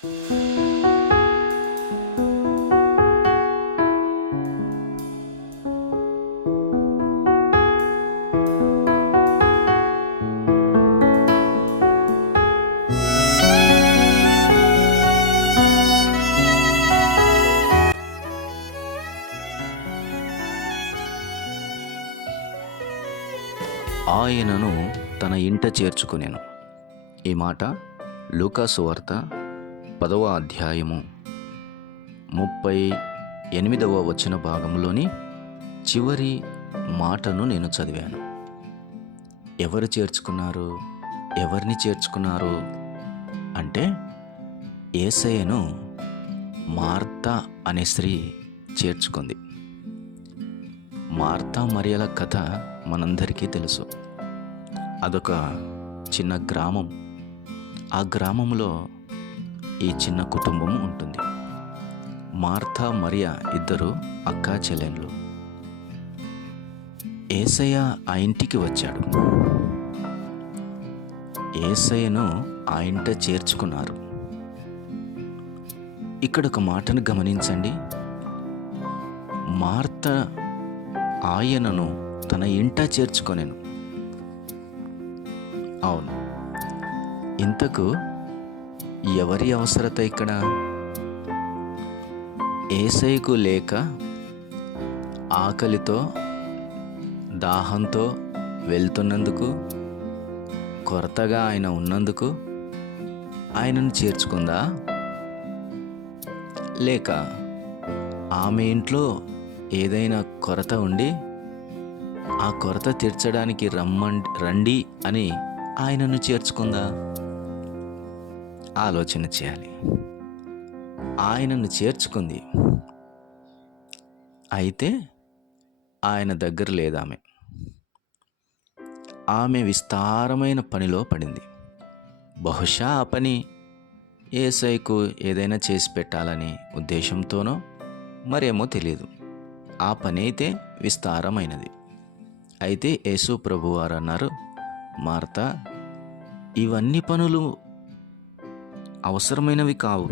ఆయనను తన ఇంట చేర్చుకొనెను. ఈ మాట లూకా సువార్త 10వ అధ్యాయము 38వ వచన భాగంలోని చివరి మాటను నేను చదివాను. ఎవరు చేర్చుకున్నారు? ఎవరిని చేర్చుకున్నారు అంటే యేసయ్యను మార్తా అనే స్త్రీ చేర్చుకుంది. మార్తా మరియల కథ మనందరికీ తెలుసు. అదొక చిన్న గ్రామం. ఆ గ్రామంలో ఈ చిన్న కుటుంబం ఉంటుంది. మార్తా మరియ ఇద్దరు అక్కా చెల్లెళ్ళు. యేసయ్య ఆ ఇంటికి వచ్చాడు. యేసయ్యను ఆ ఇంట చేర్చుకున్నారు. ఇక్కడ ఒక మాటను గమనించండి. మార్త ఆయనను తన ఇంట చేర్చుకొనెను. అవును, ఇంతకు ఎవరి అవసరత ఇక్కడ? యేసయ్యకు లేక ఆకలితో దాహంతో వెళ్తున్నందుకు, కొరతగా ఆయన ఉన్నందుకు ఆయనను చేర్చుకుందా? లేక ఆమె ఇంట్లో ఏదైనా కొరత ఉండి ఆ కొరత తీర్చడానికి రండి అని ఆయనను చేర్చుకుందా? ఆలోచన చేయాలి. ఆయనను చేర్చుకుంది. అయితే ఆయన దగ్గర లేదామె. ఆమె విస్తారమైన పనిలో పడింది. బహుశా ఆ పని యేసయ్యకు ఏదైనా చేసి పెట్టాలని ఉద్దేశంతోనో మరేమో తెలియదు. ఆ పని అయితే విస్తారమైనది. అయితే యేసు ప్రభువారు అన్నారు, మార్తా, ఇవన్నీ పనులు అవసరమైనవి కావు,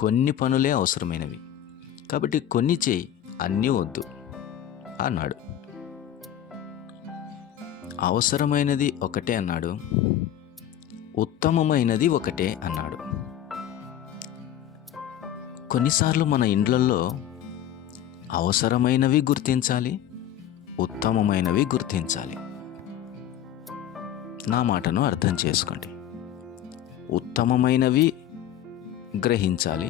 కొన్ని పనులే అవసరమైనవి. కాబట్టి కొన్ని చేయి, అన్నీ వద్దు అన్నాడు. అవసరమైనది ఒకటే అన్నాడు, ఉత్తమమైనది ఒకటే అన్నాడు. కొన్నిసార్లు మన ఇండ్లల్లో అవసరమైనవి గుర్తించాలి, ఉత్తమమైనవి గుర్తించాలి. నా మాటను అర్థం చేసుకోండి. ఉత్తమమైనవి గ్రహించాలి,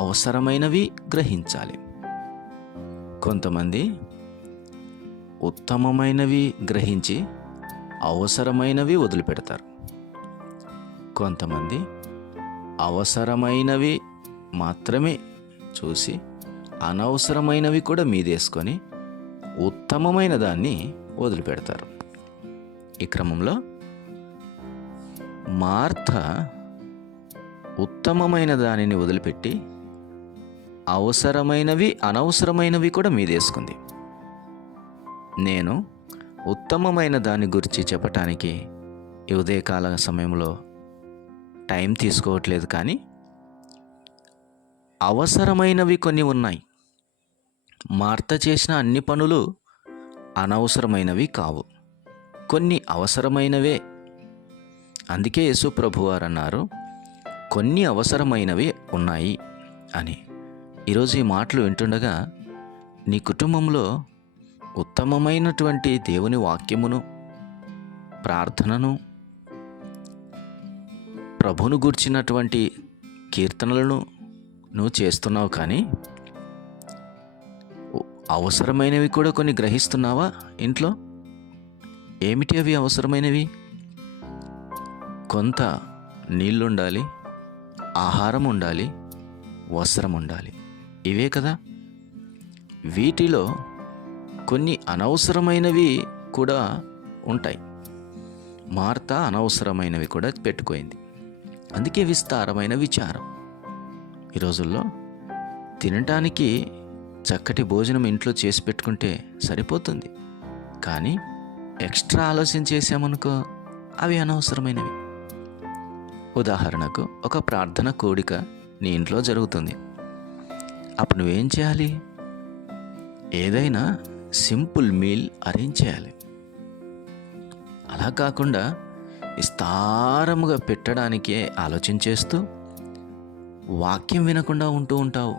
అవసరమైనవి గ్రహించాలి. కొంతమంది ఉత్తమమైనవి గ్రహించి అవసరమైనవి వదిలిపెడతారు. కొంతమంది అవసరమైనవి మాత్రమే చూసి అనవసరమైనవి కూడా మీదేసుకొని ఉత్తమమైన దాన్ని వదిలిపెడతారు. ఈ క్రమంలో మార్త ఉత్తమమైన దానిని వదిలిపెట్టి అవసరమైనవి అనవసరమైనవి కూడా మీదేసుకుంది. నేను ఉత్తమమైన దాని గురించి చెప్పటానికి ఈ ఉదయకాల సమయంలో టైం తీసుకోవట్లేదు, కానీ అవసరమైనవి కొన్ని ఉన్నాయి. మార్త చేసిన అన్ని పనులు అనవసరమైనవి కావు, కొన్ని అవసరమైనవే. అందుకే యేసు ప్రభువారు అన్నారు, కొన్ని అవసరమైనవి ఉన్నాయి అని. ఈరోజు ఈ మాటలు వింటుండగా నీ కుటుంబంలో ఉత్తమమైనటువంటి దేవుని వాక్యమును, ప్రార్థనను, ప్రభును గూర్చినటువంటి కీర్తనలను నువ్వు చేస్తున్నావు, కానీ అవసరమైనవి కూడా కొన్ని గ్రహిస్తున్నావా ఇంట్లో? ఏమిటి అవి అవసరమైనవి? కొంత నీళ్ళుండాలి, ఆహారం ఉండాలి, వస్త్రం ఉండాలి. ఇవే కదా. వీటిలో కొన్ని అనవసరమైనవి కూడా ఉంటాయి. మార్త అనవసరమైనవి కూడా పెట్టుకోయింది. అందుకే విస్తారమైన విచారం. ఈ రోజుల్లో తినటానికి చక్కటి భోజనం ఇంట్లో చేసి పెట్టుకుంటే సరిపోతుంది, కానీ ఎక్స్ట్రా ఆలోచన చేసామనుకో అవి అనవసరమైనవి. ఉదాహరణకు ఒక ప్రార్థన కూడిక నీ ఇంట్లో జరుగుతుంది. అప్పుడు నువ్వేం చేయాలి? ఏదైనా సింపుల్ మీల్ అరేంజ్ చేయాలి. అలా కాకుండా విస్తారముగా పెట్టడానికే ఆలోచించేస్తూ వాక్యం వినకుండా ఉంటూ ఉంటావు.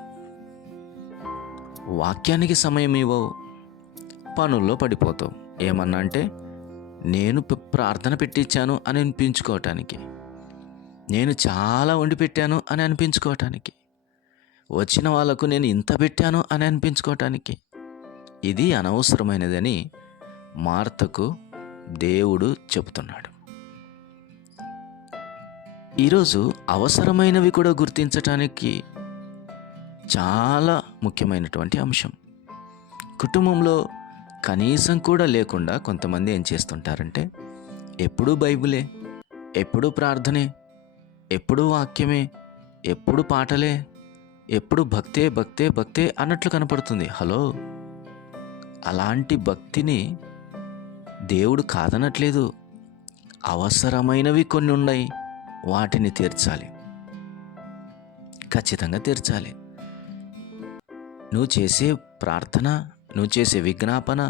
వాక్యానికి సమయం ఇవ్వవు, పనుల్లో పడిపోతావు. ఏమన్నా అంటే నేను ప్రార్థన పెట్టించాను అని అనిపించుకోవటానికి, నేను చాలా వండి పెట్టాను అని అనిపించుకోవటానికి, వచ్చిన వాళ్ళకు నేను ఇంత పెట్టాను అని అనిపించుకోవటానికి. ఇది అనవసరమైనదని మార్తకు దేవుడు చెబుతున్నాడు. ఈరోజు అవసరమైనవి కూడా గుర్తించటానికి చాలా ముఖ్యమైనటువంటి అంశం. కుటుంబంలో కనీసం కూడా లేకుండా కొంతమంది ఏం చేస్తుంటారంటే ఎప్పుడూ బైబిలే, ఎప్పుడూ ప్రార్థనే, ఎప్పుడూ వాక్యమే, ఎప్పుడు పాటలే, ఎప్పుడు భక్తే భక్తే భక్తే అన్నట్లు కనపడుతుంది. హలో, అలాంటి భక్తిని దేవుడు కాదనట్లేదు. అవసరమైనవి కొన్ని ఉన్నాయి, వాటిని తీర్చాలి, ఖచ్చితంగా తీర్చాలి. నువ్వు చేసే ప్రార్థన, నువ్వు చేసే విజ్ఞాపన,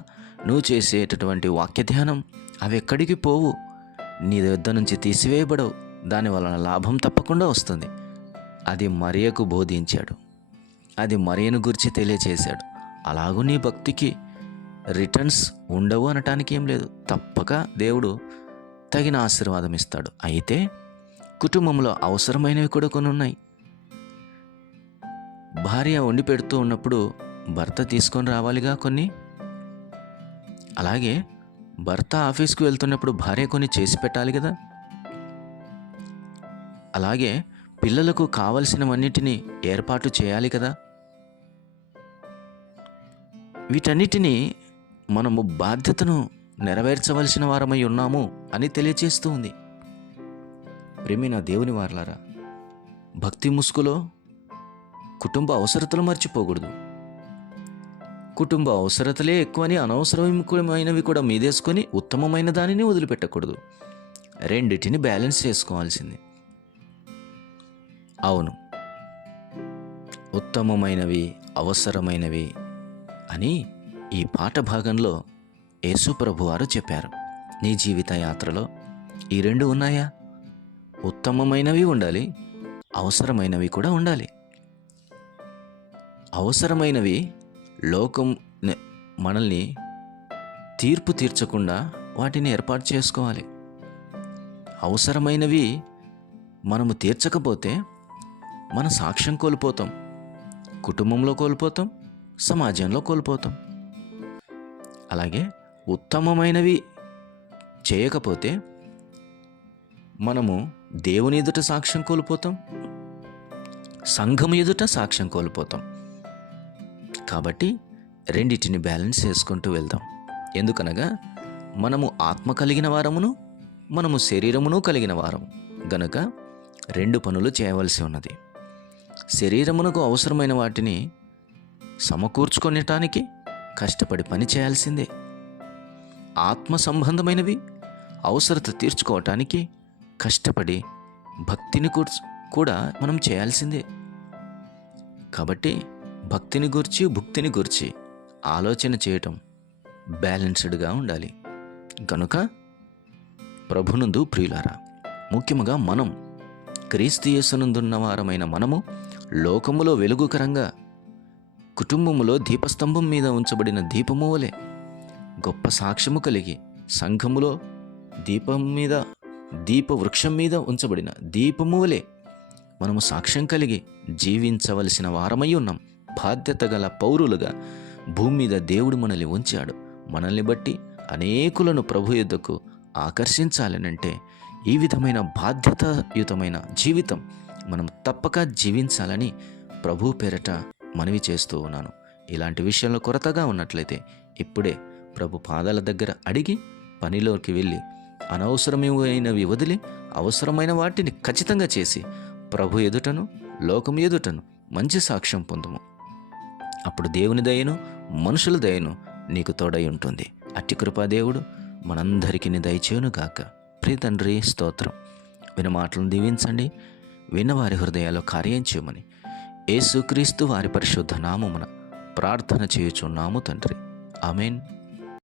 నువ్వు చేసేటటువంటి వాక్య ధ్యానం అవి ఎక్కడికి పోవు, నీ వద్ద నుంచి తీసివేయబడవు. దాని వలన లాభం తప్పకుండా వస్తుంది. అది మరియకు బోధించాడు, అది మరియను గురించి తెలియచేశాడు. అలాగూ నీ భక్తికి రిటర్న్స్ ఉండవు అనటానికి ఏం లేదు. తప్పక దేవుడు తగిన ఆశీర్వాదం ఇస్తాడు. అయితే కుటుంబంలో అవసరమైనవి కూడా కొన్ని ఉన్నాయి. భార్య వండి పెడుతూ ఉన్నప్పుడు భర్త తీసుకొని రావాలిగా కొన్ని. అలాగే భర్త ఆఫీస్కి వెళ్తున్నప్పుడు భార్య కొన్ని చేసి పెట్టాలి కదా. అలాగే పిల్లలకు కావలసినవన్నిటినీ ఏర్పాటు చేయాలి కదా. వీటన్నిటినీ మనము బాధ్యతను నెరవేర్చవలసిన వారమై ఉన్నాము అని తెలియచేస్తూ ఉంది. ప్రేమైన దేవుని వారలారా, భక్తి ముసుగులో కుటుంబ అవసరతలు మర్చిపోకూడదు. కుటుంబ అవసరతలే ఎక్కువని అనవసరమైనవి కూడా మీదేసుకొని ఉత్తమమైన దానిని వదిలిపెట్టకూడదు. రెండిటిని బ్యాలెన్స్ చేసుకోవాల్సింది. అవును, ఉత్తమమైనవి, అవసరమైనవి అని ఈ పాఠ భాగంలో యేసు ప్రభువారు చెప్పారు. నీ జీవిత యాత్రలో ఈ రెండు ఉన్నాయా? ఉత్తమమైనవి ఉండాలి, అవసరమైనవి కూడా ఉండాలి. అవసరమైనవి లోకం మనల్ని తీర్పు తీర్చకుండా వాటిని ఏర్పాటు చేసుకోవాలి. అవసరమైనవి మనము తీర్చకపోతే మన సాక్ష్యం కోల్పోతాం, కుటుంబంలో కోల్పోతాం, సమాజంలో కోల్పోతాం. అలాగే ఉత్తమమైనవి చేయకపోతే మనము దేవుని ఎదుట సాక్ష్యం కోల్పోతాం, సంఘం ఎదుట సాక్ష్యం కోల్పోతాం. కాబట్టి రెండిటిని బ్యాలెన్స్ చేసుకుంటూ వెళ్దాం. ఎందుకనగా మనము ఆత్మ కలిగిన వారమును, మనము శరీరమును కలిగిన వారము గనుక రెండు పనులు చేయవలసి ఉన్నది. శరీరమునకు అవసరమైన వాటిని సమకూర్చుకొనటానికి కష్టపడి పని చేయాల్సిందే. ఆత్మ సంబంధమైనవి అవసరత తీర్చుకోవటానికి కష్టపడి భక్తిని కూడా మనం చేయాల్సిందే. కాబట్టి భక్తిని గురించి, భుక్తిని గురించి ఆలోచన చేయటం బ్యాలెన్స్డ్గా ఉండాలి. కనుక ప్రభునందు ప్రియులారా, ముఖ్యంగా మనం క్రీస్తు యేసునందున్న వారమైన మనము లోకములో వెలుగుకరంగా, కుటుంబములో దీపస్తంభం మీద ఉంచబడిన దీపము వలె గొప్ప సాక్ష్యము కలిగి, సంఘములో దీపవృక్షం మీద ఉంచబడిన దీపము వలె మనము సాక్ష్యం కలిగి జీవించవలసిన వారమై ఉన్నాం. బాధ్యత గల పౌరులుగా భూమి మీద దేవుడు మనల్ని ఉంచాడు. మనల్ని బట్టి అనేకులను ప్రభు యొద్దకు ఆకర్షించాలనంటే ఈ విధమైన బాధ్యతాయుతమైన జీవితం మనం తప్పక జీవించాలని ప్రభు పేరట మనవి చేస్తూ ఉన్నాను. ఇలాంటి విషయంలో కొరతగా ఉన్నట్లయితే ఇప్పుడే ప్రభు పాదాల దగ్గర అడిగి పనిలోకి వెళ్ళి అనవసరమైనవి వదిలి అవసరమైన వాటిని ఖచ్చితంగా చేసి ప్రభు ఎదుటను, లోకం ఎదుటను మంచి సాక్ష్యం పొందుము. అప్పుడు దేవుని దయను, మనుషుల దయను నీకు తోడై ఉంటుంది. అట్టి కృపా దేవుడు మనందరికీ దయచేయును గాక. ప్రియ తండ్రి, స్తోత్రం. విన్న మాటలను దీవించండి. విన్నవారి హృదయాల్లో కార్యం చేయమని యేసుక్రీస్తు వారి పరిశుద్ధ నామమున ప్రార్థన చేయుచున్నాము తండ్రి. ఆమేన్.